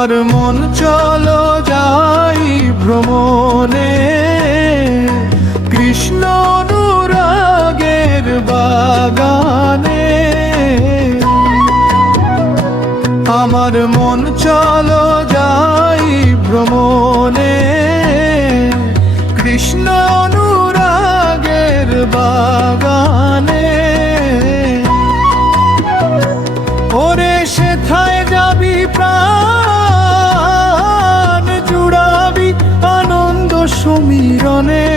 আমার মন চলো যাই ভ্রমণে, কৃষ্ণ অনুরাগের বাগানে। আমার মন চলো যাই ভ্রমণে, কৃষ্ণ অনুরাগের বাগানে। ওরে সেথায় যাবি প্রাণ জুড়াবি আনন্দ সমীরণে।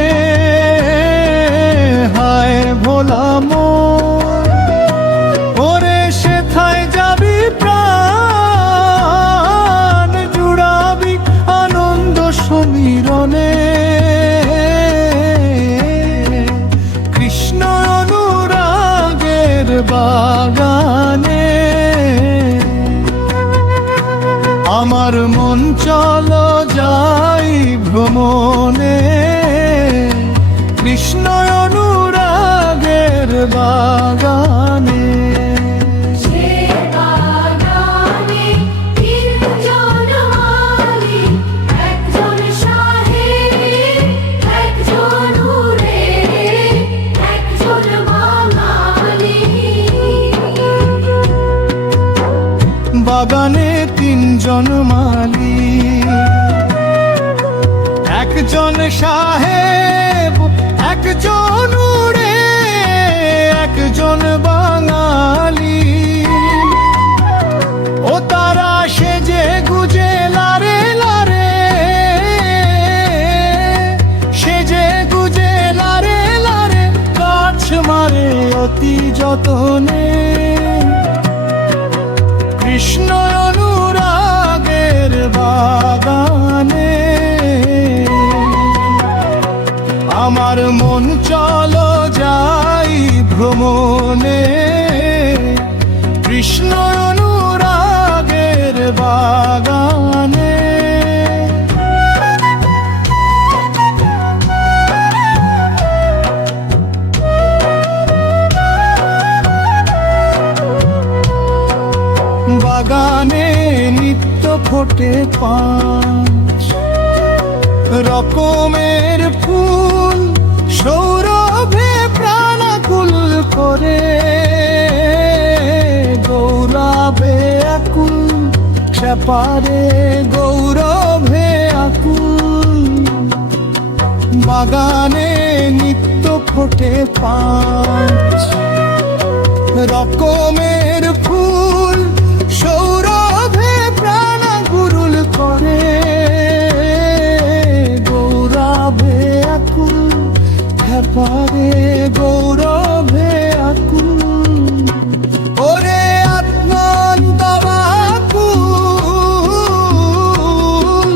হায় ভোলা মন, ওরে সেথায় যাবি প্রাণ জুড়াবি আনন্দ সমীরণে। কৃষ্ণ অনুরাগের বাগানে। আমার মন চলো যাই ভ্রমণে, কৃষ্ণ অনুরাগের বাগানে। বাগানে তিনজন মালিক, একজন সাহেব, একজন উড়ে, একজন বাঙালি। ও তারা সেজে গুজে লারে লারে, সেজে গুজে লারে লারে গাছ মারে অতি যতনে। কৃষ্ণ অনুরাগের বাগানে। আমার মন চলো যাই ভ্রমণে, কৃষ্ণ অনুরাগের বাগানে। বাগানে নিত্য ফোটে 5 রকমের ফুল, সৌরভে প্রাণাকুল করে। গৌরবে আকুল, ক্ষেপারে গৌরভে আকুল। বাগানে নিত্য ফোটে 5 রকমের ফুল, সৌরভে প্রাণাকুল করে। গৌরবে আকুল, ক্ষেপারে গৌরভে আকুল। ওরে আত্মন্তবাকুল,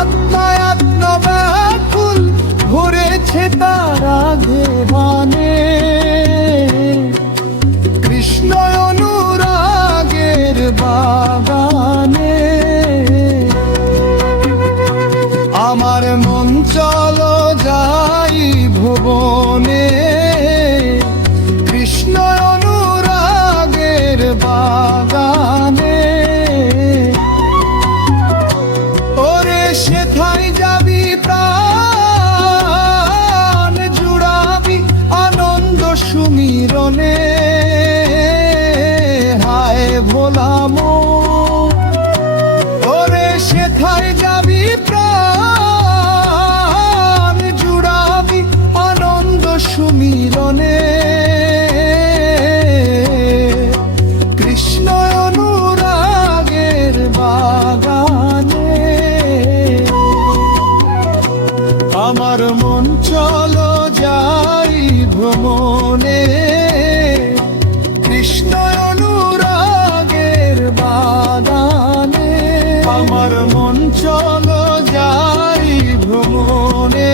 আত্মায় আত্মব্যাকুল, ভরেছে তারা ঘেরানে। কৃষ্ণ অনুরাগের বাগানে। আমার মন চলো যাই ভুবনে, কৃষ্ণ অনুরাগের বাগানে। ওরে সেথায় যাবি প্রাণ জুড়াবি আনন্দ সমীরণে। হায় ভোলা মন, ওরে সেথায় যাবি প্রাণ জুড়াবি আনন্দ সমীরণে। কৃষ্ণ অনুরাগের বাগানে। আমার মন চলো যাই ভ্রমণে, কৃষ্ণ অনুরাগের বাগানে। আমার মন চলো যাই ভ্রমণে,